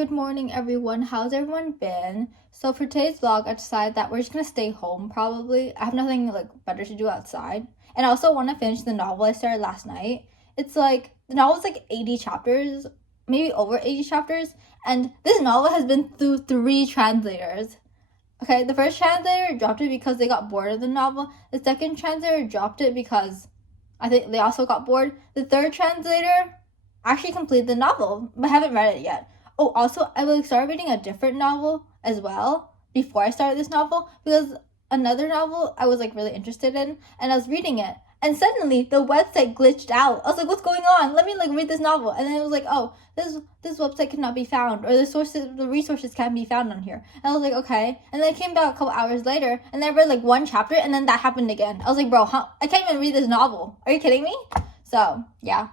Good morning, everyone. How's everyone been? So for today's vlog, I decided that we're just gonna stay home probably. I have nothing better to do outside. And I also want to finish the novel I started last night. It's like the novel's 80 chapters, maybe over 80 chapters, and this novel has been through 3 translators. Okay, the first translator dropped it because they got bored of the novel. The second translator dropped it because I think they also got bored. The third translator actually completed the novel, but haven't read it yet. Oh, also, I will start reading a different novel as well before I started this novel because another novel I was really interested in, and I was reading it, and suddenly the website glitched out. I was like, "What's going on? Let me read this novel." And then it was like, "Oh, this website cannot be found, or the resources can't be found on here." And I was like, "Okay." And then I came back a couple hours later, and I read one chapter, and then that happened again. I was like, "Bro, I can't even read this novel. Are you kidding me?" So yeah.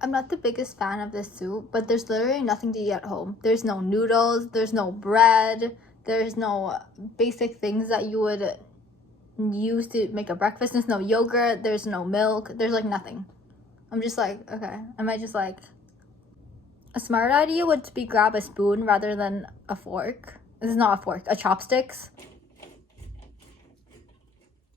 I'm not the biggest fan of this soup, but there's literally nothing to eat at home. There's no noodles, there's no bread, there's no basic things that you would use to make a breakfast. There's no yogurt, there's no milk, there's nothing. I'm just okay. Am I just a smart idea would be grab a spoon rather than a fork. This is not a fork, a chopsticks.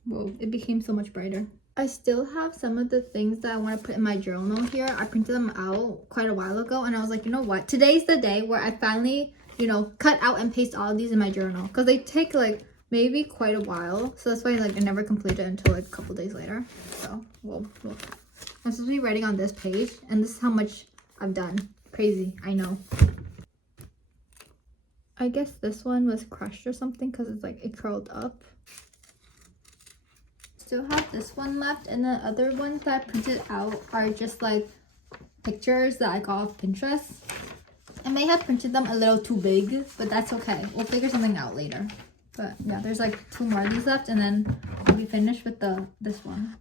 Whoa, it became so much brighter. I still have some of the things that I want to put in my journal here. I printed them out quite a while ago, and I was like, you know what? Today's the day where I finally, cut out and paste all of these in my journal. Because they take, maybe quite a while. So that's why, I never complete it until, a couple days later. So, well. I'm supposed to be writing on this page, and this is how much I've done. Crazy, I know. I guess this one was crushed or something because it's, it curled up. Still have this one left, and the other ones that I printed out are just pictures that I got off Pinterest. I may have printed them a little too big, but that's okay. We'll figure something out later. But yeah, there's 2 more of these left, and then we'll be finished with this one.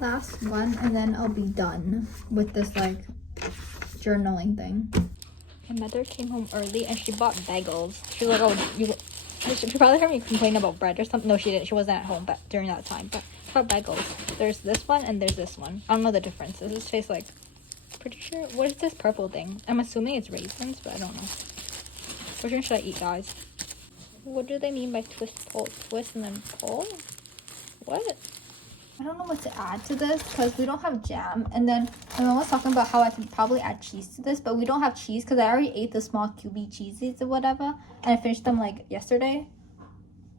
Last one, and then I'll be done with this journaling thing. My mother came home early and she bought bagels. She was like, "Oh, she probably heard me complain about bread or something." No, she didn't. She wasn't at home during that time. But how bagels? There's this one and there's this one. I don't know the difference. Does this taste pretty sure? What is this purple thing? I'm assuming it's raisins, but I don't know. Which one should I eat, guys? What do they mean by twist and then pull? What? I don't know what to add to this because we don't have jam. And then my mom was talking about how I could probably add cheese to this, but we don't have cheese because I already ate the small cubey cheesies or whatever, and I finished them yesterday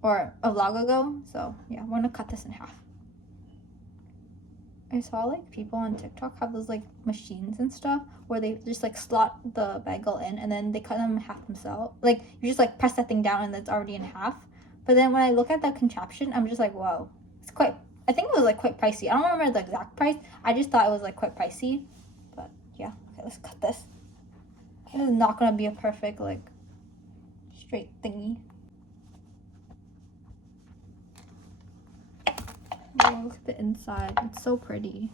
or a vlog ago. So yeah, we're gonna cut this in half. I saw people on TikTok have those machines and stuff where they just slot the bagel in and then they cut them in half themselves. You just press that thing down and it's already in half. But then when I look at that contraption, I'm just whoa, it's quite. I think it was quite pricey. I don't remember the exact price. I just thought it was quite pricey. But yeah, okay, let's cut this. This is not gonna be a perfect straight thingy. Oh, look at the inside. It's so pretty.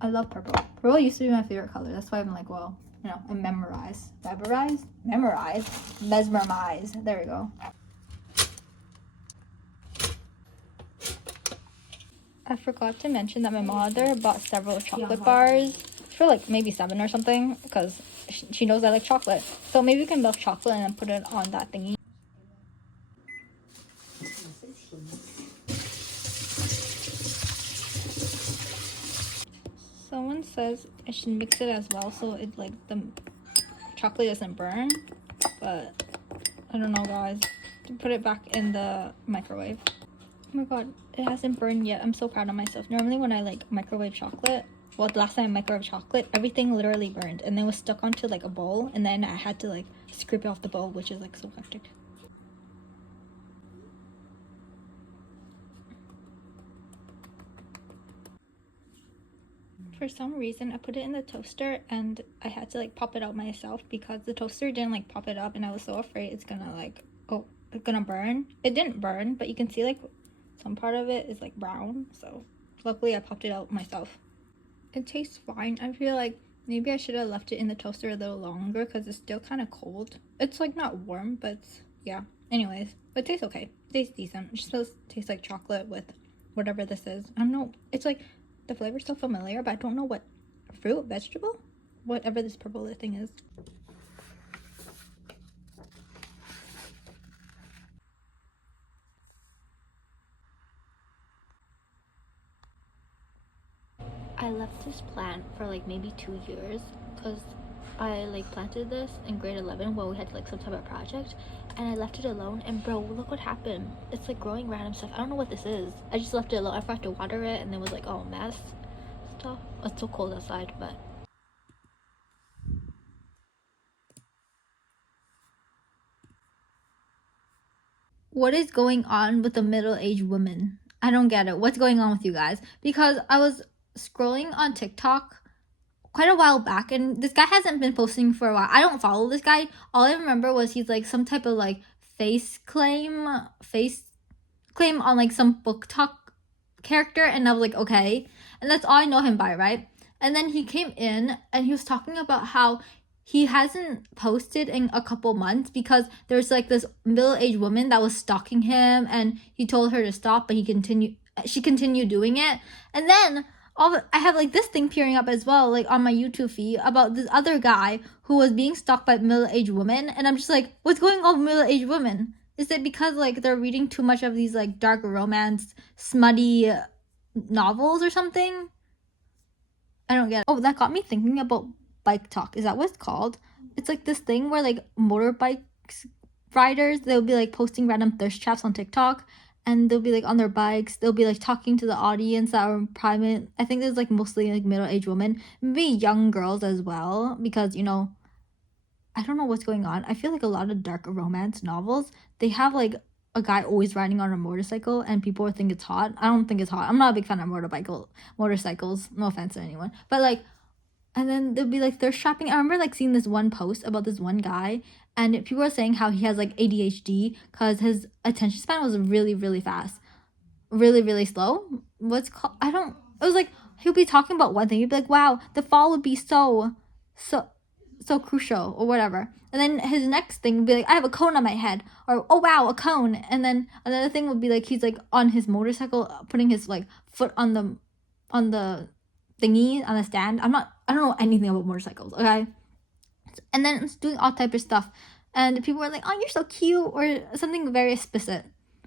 I love purple. Purple used to be my favorite color. That's why I'm well, I memorize. Mesmerize. There we go. I forgot to mention that my mother bought several chocolate bars for maybe 7 or something because she knows I like chocolate. So maybe we can milk chocolate and then put it on that thingy. Someone says I should mix it as well so it the chocolate doesn't burn, but I don't know, guys. To put it back in the microwave. Oh my god, it hasn't burned yet. I'm so proud of myself. Normally when I microwave chocolate, well, the last time I microwave chocolate, everything literally burned and then was stuck onto a bowl, and then I had to scrape it off the bowl, which is so hectic. For some reason, I put it in the toaster and I had to pop it out myself because the toaster didn't pop it up, and I was so afraid it's gonna it's gonna burn. It didn't burn, but you can see some part of it is brown, so luckily I popped it out myself. It tastes fine. I feel Maybe I should have left it in the toaster a little longer because it's still kind of cold. It's like not warm, but it's, yeah. Anyways, but it tastes okay. It tastes decent. It just tastes like chocolate with whatever this is. I don't know. It's like the flavor's so familiar, but I don't know what fruit, vegetable, whatever this purple thing is. I left this plant for like maybe 2 years because I like planted this in grade 11 when we had like some type of project, and I left it alone, and bro, look what happened. It's like growing random stuff. I don't know what this is. I just left it alone. I forgot to water it, and it was like all a mess stuff. It's so cold outside, but what is going on with the middle-aged woman? I don't get it. What's going on with you guys? Because I was scrolling on TikTok quite a while back, and this guy hasn't been posting for a while. I don't follow this guy. All I remember was he's like some type of like face claim on like some book talk character, and I was like, okay. And that's all I know him by, right? And then he came in and he was talking about how he hasn't posted in a couple months because there's like this middle-aged woman that was stalking him, and he told her to stop, but she continued doing it. And then I have like this thing peering up as well, like on my YouTube feed about this other guy who was being stalked by middle-aged women, and I'm just like, what's going on with middle-aged women? Is it because like they're reading too much of these like dark romance, smutty novels or something? I don't get it. Oh, that got me thinking about bike talk. Is that what it's called? It's like this thing where like motorbikes riders, they'll be like posting random thirst traps on TikTok, and they'll be like on their bikes, they'll be like talking to the audience that are private. I think there's like mostly like middle-aged women, maybe young girls as well, because I don't know what's going on. I feel like a lot of dark romance novels, they have like a guy always riding on a motorcycle, and people think it's hot. I don't think it's hot. I'm not a big fan of motorcycles. No offense to anyone. But like, and then they'll be like thirst trapping. I remember like seeing this one post about this one guy, and people were saying how he has like ADHD because his attention span was really, really fast. Really, really slow. What's called? I don't. It was like he'll be talking about one thing. He'd be like, "Wow, the fall would be so crucial," or whatever. And then his next thing would be like, "I have a cone on my head," or "Oh wow, a cone." And then another thing would be like he's like on his motorcycle, putting his like foot on the thingy on the stand. I don't know anything about motorcycles, okay? And then it's doing all type of stuff, and people were like, "Oh, you're so cute," or something very explicit.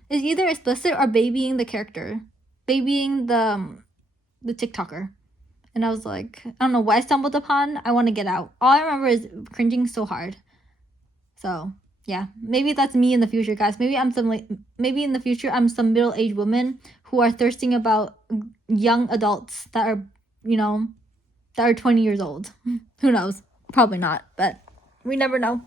It's either explicit or babying the character, babying the TikToker. And I was like, I don't know what I stumbled upon. I want to get out. All I remember is cringing so hard. So yeah, maybe that's me in the future, guys. Maybe maybe in the future I'm some middle-aged woman who are thirsting about young adults that are, that are 20 years old. Who knows? Probably not, but we never know.